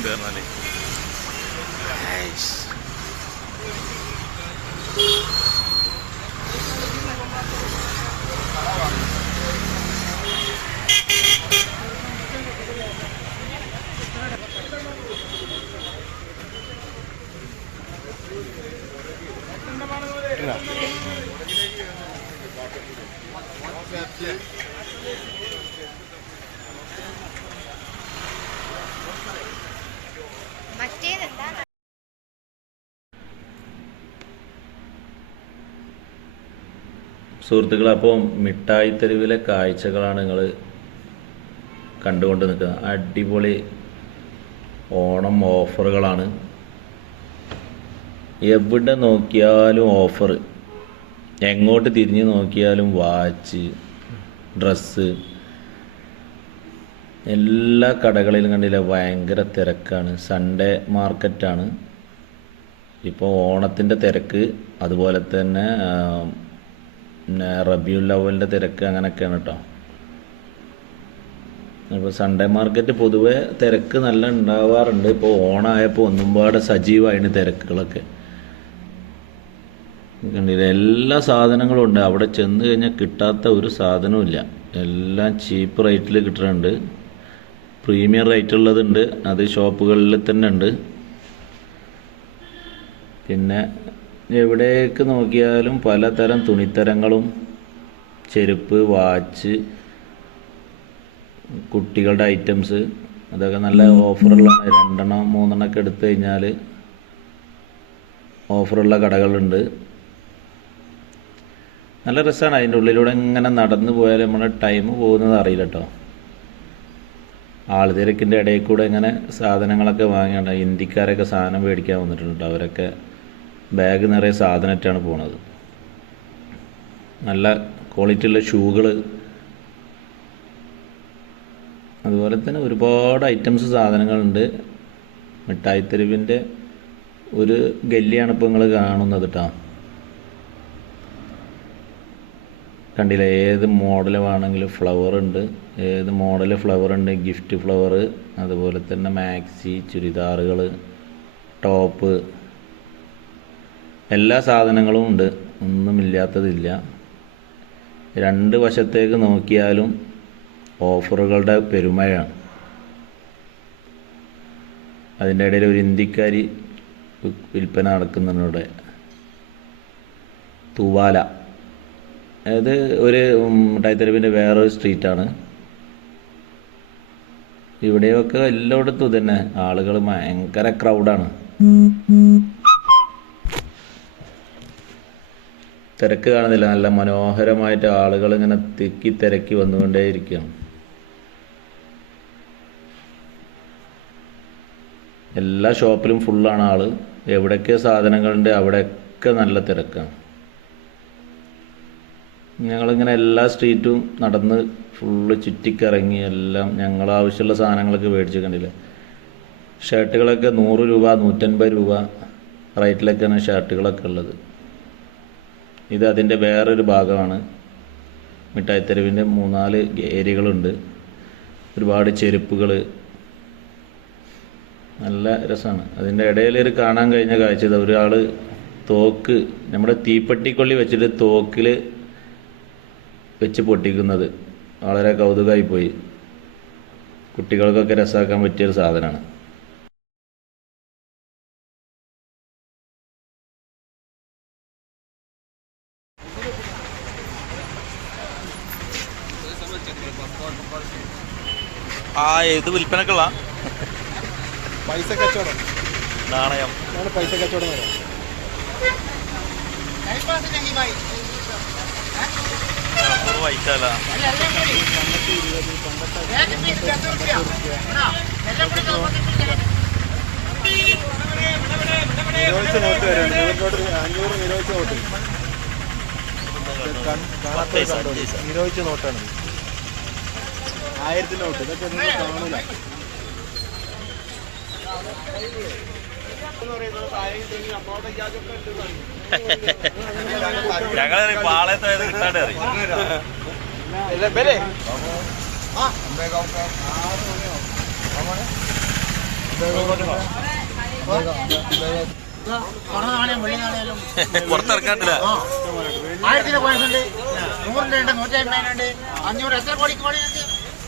there running. Nice. Yeah. സുഹൃത്തുക്കളെ അപ്പോൾ മിഠായി തെരുവിലെ കാഴ്ചകളാണ് നിങ്ങൾ കണ്ടുകൊണ്ട് നിൽക്കുന്നത് അടിപൊളി ഓണം ഓഫറുകളാണ്. എവിടെ നോക്കിയാലും ഓഫർ എങ്ങോട്ട് തിരിഞ്ഞ് നോക്കിയാലും വാച്ച് ഡ്രസ്സ്. എല്ലാ കടകളിലും കണ്ടില്ല ഭയങ്കര തിരക്കാണ്. സൺഡേ മാർക്കറ്റാണ് ഇപ്പോൾ ഓണത്തിന്റെ തിരക്ക് അതുപോലെ തന്നെ പിന്നെ റബിയുൽ അവലിന്റെ തിരക്ക് അങ്ങനെയൊക്കെയാണ് കേട്ടോ ഇപ്പോൾ സൺഡേ മാർക്കറ്റ് പൊതുവേ തിരക്ക് നല്ല ഉണ്ടാവാറുണ്ട്. ഇപ്പോൾ ഓണായപ്പോൾ ഒന്നും പാടെ സജീവമായിന് തിരക്കുകളൊക്കെ. എല്ലാ സാധനങ്ങളും ഉണ്ട്. അവിടെ ചെന്ന് കഴിഞ്ഞാൽ കിട്ടാത്ത ഒരു സാധനവും ഇല്ല. എല്ലാം ചീപ്പ് റേറ്റിൽ കിട്ടുന്നുണ്ട് പ്രീമിയം റേറ്റ് ഉള്ളതുണ്ട് അത് ഷോപ്പുകളിൽ തന്നെ ഉണ്ട്. പിന്നെ എവിടേക്ക് നോക്കിയാലും പലതരം തുണിത്തരങ്ങളും ചെരുപ്പ് വാച്ച് കുട്ടികളുടെ ഐറ്റംസ് അതൊക്കെ നല്ല ഓഫറുള്ള രണ്ടെണ്ണം മൂന്നെണ്ണം ഒക്കെ എടുത്തു കഴിഞ്ഞാൽ ഓഫറുള്ള കടകളുണ്ട്. നല്ല രസമാണ് അതിന്റെ ഉള്ളിലൂടെ ഇങ്ങനെ നടന്നു പോയാൽ നമ്മുടെ ടൈം പോകുന്നത് അറിയില്ല കേട്ടോ ആൾത്തിരക്കിന്റെ ഇടയിൽ കൂടെ ഇങ്ങനെ സാധനങ്ങളൊക്കെ വാങ്ങിയാണ്. ഹിന്ദിക്കാരൊക്കെ സാധനം മേടിക്കാൻ വന്നിട്ടുണ്ട്. അവരൊക്കെ ബാഗ് നിറയെ സാധനമായിട്ടാണ് പോണത്. നല്ല ക്വാളിറ്റി ഉള്ള ഷൂകൾ അതുപോലെ തന്നെ ഒരുപാട് ഐറ്റംസ് സാധനങ്ങളുണ്ട്. മിഠായിത്തെരുവിന്റെ ഒരു ഗല്ലിയാണ് ഇപ്പോൾ നിങ്ങൾ കാണുന്നത് കേട്ടോ കണ്ടില്ല ഏത് മോഡൽ വേണമെങ്കിലും ഫ്ലവർ ഉണ്ട്. ഏത് മോഡൽ ഫ്ലവർ ഉണ്ട് ഗിഫ്റ്റ് ഫ്ലവർ അതുപോലെ തന്നെ മാക്സി ചുരിദാറുകൾ ടോപ്പ് എല്ലാ സാധനങ്ങളും ഉണ്ട്. ഒന്നുമില്ലാത്തതില്ല. രണ്ട് വശത്തേക്ക് നോക്കിയാലും ഓഫറുകളുടെ പെരുമഴയാണ്. അതിന്റെ ഇടയിൽ ഒരു ഇന്ത്യക്കാരി വിൽപ്പന നടക്കുന്നുണ്ട് തൂവാല. അത് ഒരു മിഠായിത്തെരുവിന്റെ വേറൊരു സ്ട്രീറ്റാണ്. ഇവിടെയൊക്കെ എല്ലായിടത്തും ഇതന്നെ. ആളുകൾ ഭയങ്കര ക്രൗഡാണ് തിരക്ക് കാണുന്നില്ല. നല്ല മനോഹരമായിട്ട് ആളുകൾ ഇങ്ങനെ തിക്കി തിരക്കി വന്നുകൊണ്ടേയിരിക്കുകയാണ്. എല്ലാ ഷോപ്പിലും ഫുള്ളാണ് ആൾ. എവിടെയൊക്കെ സാധനങ്ങളുണ്ട് അവിടെയൊക്കെ നല്ല തിരക്കാണ്. ഞങ്ങളിങ്ങനെ എല്ലാ സ്ട്രീറ്റും നടന്ന് ഫുള്ള് ചുറ്റിക്കറങ്ങി എല്ലാം ഞങ്ങൾ ആവശ്യമുള്ള സാധനങ്ങളൊക്കെ മേടിച്ച് കണ്ടില്ല ഷർട്ടുകളൊക്കെ നൂറ് രൂപ നൂറ്റൻപത് രൂപ റേറ്റിലൊക്കെയാണ് ഷർട്ടുകളൊക്കെ ഉള്ളത്. ഇത് അതിന്റെ വേറൊരു ഭാഗമാണ്. മിഠായിത്തെരുവിന്റെ മൂന്നാൽ ഏരിയകളുണ്ട് ഒരുപാട് ചെരുപ്പുകൾ നല്ല രസമാണ്. അതിന്റെ ഇടയിൽ ഒരു കാണാൻ കഴിഞ്ഞ കാഴ്ച ഒരാൾ തോക്ക് നമ്മുടെ തീപ്പെട്ടിക്കൊള്ളി വെച്ചിട്ട് തോക്കിൽ വെച്ച് പൊട്ടിക്കുന്നത്. വളരെ കൗതുകമായി പോയി. കുട്ടികൾക്കൊക്കെ രസമാക്കാൻ പറ്റിയൊരു സാധനമാണ്. ആ ഇത് വിൽപ്പനക്കുള്ള പൈസ കച്ചവടം. നാണയം. പൈസ കച്ചവടം വരാം. വൈറ്റല്ല നിരോധിച്ച നോട്ട് വരുന്നുണ്ട് നൂറ് നോട്ട് അഞ്ഞൂറ് നിരോധിച്ച നോട്ട് കാണാത്ത കണ്ടോ നിരോധിച്ച നോട്ടാണ്. ആയിരത്തി നോട്ട് ഇതൊക്കെ കാണൂല. ഞങ്ങളെ പാളയത്ത് കിട്ടാണ്ട് അറിയും. പുറത്തിറക്കാട്ടില്ല ആയിരത്തിന്റെ പോയിന്റ് ഉണ്ട്. നൂറിന്റെ ഉണ്ട് നൂറ്റി അമ്പതിനുണ്ട് അഞ്ഞൂറ് എത്ര കോടി കോടിയുണ്ട് തലടിയാ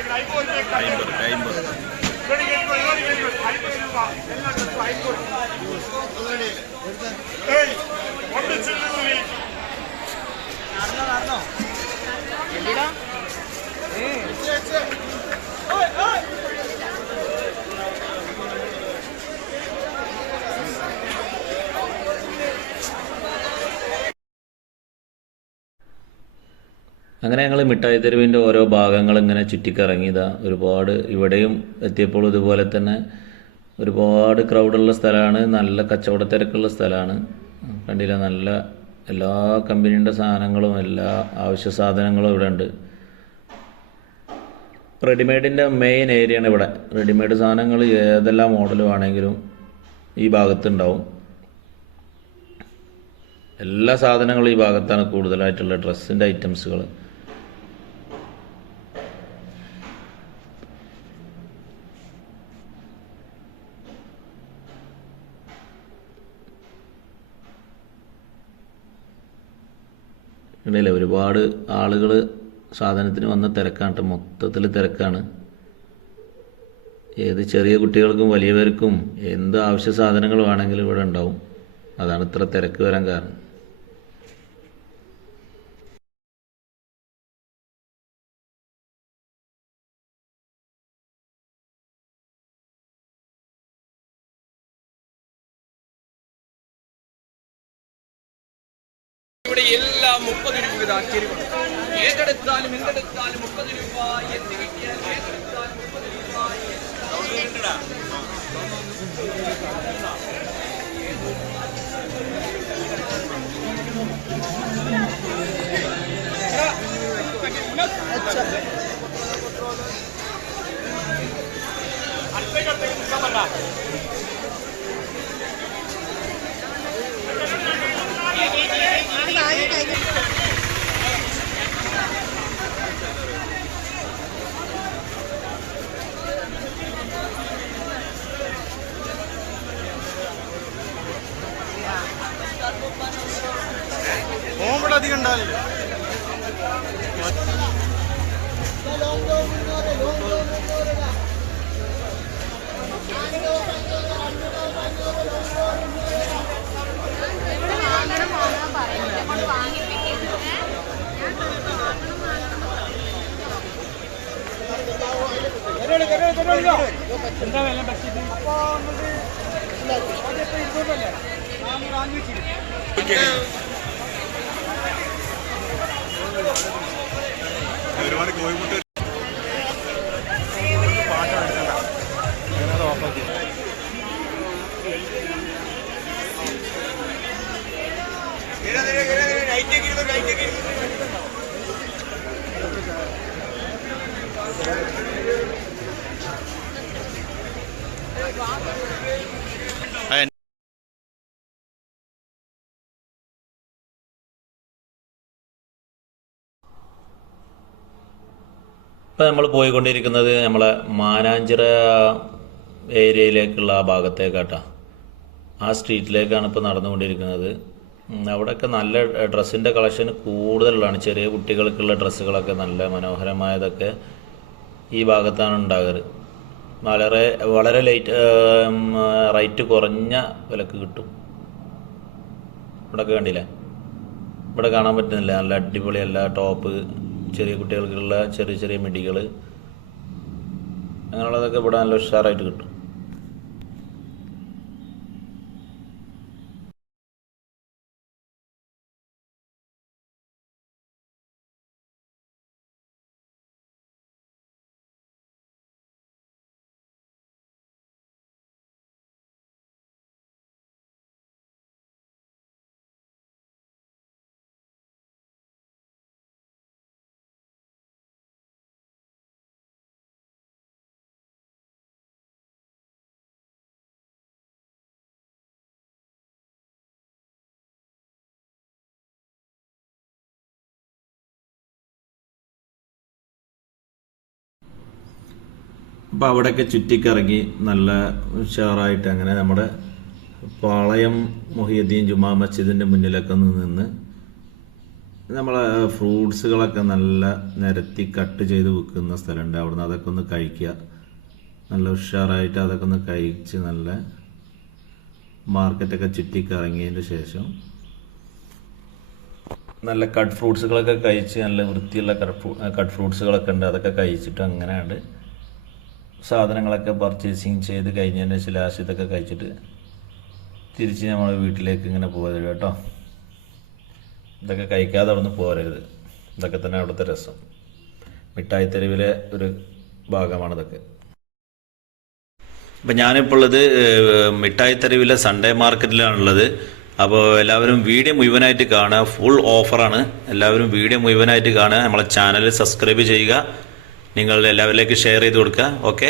തലടിയാ മലപ്പുറം എവിടാ അങ്ങനെ ഞങ്ങൾ മിഠായി തെരുവിന്റെ ഓരോ ഭാഗങ്ങൾ ഇങ്ങനെ ചുറ്റിക്കറങ്ങിയതാ. ഒരുപാട് ഇവിടെയും എത്തിയപ്പോൾ ഇതുപോലെ തന്നെ ഒരുപാട് ക്രൗഡുള്ള സ്ഥലമാണ് നല്ല കച്ചവട തിരക്കുള്ള സ്ഥലമാണ് കണ്ടില്ല? നല്ല എല്ലാ കമ്പനിയുടെ സാധനങ്ങളും എല്ലാ ആവശ്യ സാധനങ്ങളും ഇവിടെ ഉണ്ട് റെഡിമെയ്ഡിന്റെ മെയിൻ ഏരിയയാണ് ഇവിടെ. റെഡിമെയ്ഡ് സാധനങ്ങൾ ഏതെല്ലാം മോഡൽ വേണമെങ്കിലും ഈ ഭാഗത്തുണ്ടാവും. എല്ലാ സാധനങ്ങളും ഈ ഭാഗത്താണ് കൂടുതലായിട്ടുള്ള ഡ്രസ്സിന്റെ ഐറ്റംസുകൾ ഇടയിലെ ഒരുപാട് ആളുകൾ സാധനത്തിന് വന്ന തിരക്കാണ് മൊത്തത്തിൽ തിരക്കാണ്. ഏത് ചെറിയ കുട്ടികൾക്കും വലിയവർക്കും എന്ത് ആവശ്യ സാധനങ്ങൾ വേണമെങ്കിലും ഇവിടെ ഉണ്ടാവും. അതാണ് ഇത്ര തിരക്ക് വരാൻ കാരണം. ஏகெடுத்தாலும் எங்கெடுத்தாலும் முப்பது ரூபாய் எத்து விட்டியால் ஏகெடுத்தாலும் முப்பது ரூபாய் அன்பை கட்டை முக்கமல்லா ഒരുപാട് കോഴിമുട്ട ഇപ്പം നമ്മൾ പോയിക്കൊണ്ടിരിക്കുന്നത് നമ്മളെ മാനാഞ്ചിറ ഏരിയയിലേക്കുള്ള ആ ഭാഗത്തേക്കാട്ടാ. ആ സ്ട്രീറ്റിലേക്കാണ് ഇപ്പോൾ നടന്നുകൊണ്ടിരിക്കുന്നത്. അവിടെയൊക്കെ നല്ല ഡ്രസ്സിന്റെ കളക്ഷൻ കൂടുതലുള്ളതാണ് ചെറിയ കുട്ടികൾക്കുള്ള ഡ്രസ്സുകളൊക്കെ നല്ല മനോഹരമായതൊക്കെ ഈ ഭാഗത്താണ് ഉണ്ടാകാറ് വളരെ വളരെ ലൈറ്റ് റേറ്റ് കുറഞ്ഞ വിലക്ക് കിട്ടും. ഇവിടെയൊക്കെ കണ്ടില്ലേ? ഇവിടെ കാണാൻ പറ്റുന്നില്ല. നല്ല അടിപൊളി അല്ല ടോപ്പ് ചെറിയ കുട്ടികൾക്കുള്ള ചെറിയ ചെറിയ മിടികൾ അങ്ങനെയുള്ളതൊക്കെ ഇവിടെ നല്ല ഉഷാറായിട്ട് കിട്ടും. അപ്പോൾ അവിടെയൊക്കെ ചുറ്റിക്കറങ്ങി നല്ല ഉഷാറായിട്ട് അങ്ങനെ നമ്മുടെ പാളയം മുഹിയദ്ദീൻ ജുമാ മസ്ജിദിന്റെ മുന്നിലൊക്കെ നിന്ന് നമ്മളെ ഫ്രൂട്ട്സുകളൊക്കെ നല്ല നിരത്തി കട്ട് ചെയ്ത് വിൽക്കുന്ന സ്ഥലമുണ്ട്. അവിടുന്ന് അതൊക്കെ ഒന്ന് കഴിക്കുക. നല്ല ഉഷാറായിട്ട് അതൊക്കെ ഒന്ന് കഴിച്ച് നല്ല മാർക്കറ്റൊക്കെ ചുറ്റിക്കറങ്ങിയതിന്റെ ശേഷം നല്ല കട്ട് ഫ്രൂട്ട്സുകളൊക്കെ കഴിച്ച് നല്ല വൃത്തിയുള്ള കട്ട് ഫ്രൂട്ട്സുകളൊക്കെ ഉണ്ട്. അതൊക്കെ കഴിച്ചിട്ട് അങ്ങനെയാണ് സാധനങ്ങളൊക്കെ പർച്ചേസിങ് ചെയ്ത് കഴിഞ്ഞതിന് ശേഷം ഇതൊക്കെ കഴിച്ചിട്ട് തിരിച്ച് നമ്മൾ വീട്ടിലേക്ക് ഇങ്ങനെ പോകരുത് കേട്ടോ. ഇതൊക്കെ കഴിക്കാതെ അവിടെ നിന്ന് പോരരുത്. ഇതൊക്കെ തന്നെ അവിടുത്തെ രസം. മിഠായി തെരുവിലെ ഒരു ഭാഗമാണ് ഇതൊക്കെ. അപ്പം ഞാനിപ്പോൾ ഉള്ളത് ഏഹ്, മിഠായി തെരുവിലെ സൺഡേ മാർക്കറ്റിലാണുള്ളത് അപ്പോൾ എല്ലാവരും വീഡിയോ മുഴുവനായിട്ട് കാണുക. ഫുൾ ഓഫറാണ് എല്ലാവരും വീഡിയോ മുഴുവനായിട്ട് കാണുക. നമ്മളെ ചാനൽ സബ്സ്ക്രൈബ് ചെയ്യുക. നിങ്ങൾ എല്ലാവരിലേക്ക് ഷെയർ ചെയ്ത് കൊടുക്കുക. ഓക്കെ